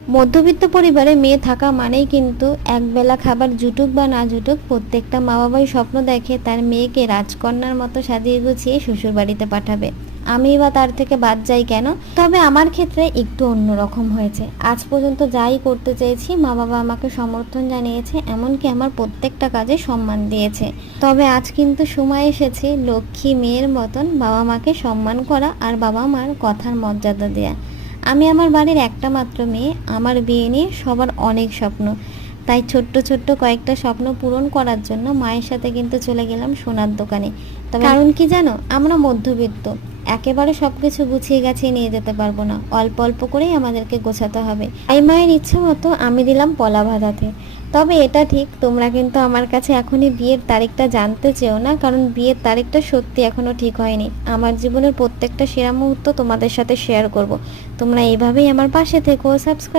মধ্যবিত্ত পরিবারে মেয়ে থাকা মানেই কিন্তু একবেলা খাবার জুটুক বা না জুটুক প্রত্যেকটা মা বাবাই স্বপ্ন দেখে তার মেয়েকে রাজকন্যার মতো সাজিয়ে গুছিয়ে শ্বশুরবাড়িতে পাঠাবে। আমি বা তার থেকে বাদ যাই কেন? তবে আমার ক্ষেত্রে একটু অন্যরকম হয়েছে। আজ পর্যন্ত যাই করতে চেয়েছি মা বাবা আমাকে সমর্থন জানিয়েছে, এমনকি আমার প্রত্যেকটা কাজে সম্মান দিয়েছে। তবে আজ কিন্তু সময় এসেছে লক্ষ্মী মেয়ের মতন বাবা মাকে সম্মান করা আর বাবা মার কথার মর্যাদা দেয়া। আমি আমার বাড়ির একটা মাত্র মেয়ে, আমার বিয়ে নিয়ে সবার অনেক স্বপ্ন। তাই ছোট্ট ছোট্ট কয়েকটা স্বপ্ন পূরণ করার জন্য মায়ের সাথে কিন্তু চলে গেলাম সোনার দোকানে। তবে কারণ কি জানো, আমরা মধ্যবিত্ত, একেবারে সব কিছু গুছিয়ে গাছিয়ে নিয়ে যেতে পারবো না, অল্প অল্প করেই আমাদেরকে গোছাতে হবে। তাই মায়ের ইচ্ছে মতো আমি দিলাম পলা ভাজাতে। তবে এটা ঠিক, তোমরা কিন্তু আমার কাছে এখনই বিয়ের তারিখটা জানতে চেও না, কারণ বিয়ের তারিখটা সত্যি এখনও ঠিক হয়নি। আমার জীবনের প্রত্যেকটা সেরা মুহূর্ত তোমাদের সাথে শেয়ার করব। তোমরা এইভাবেই আমার পাশে থেকো, সাবস্ক্রাইব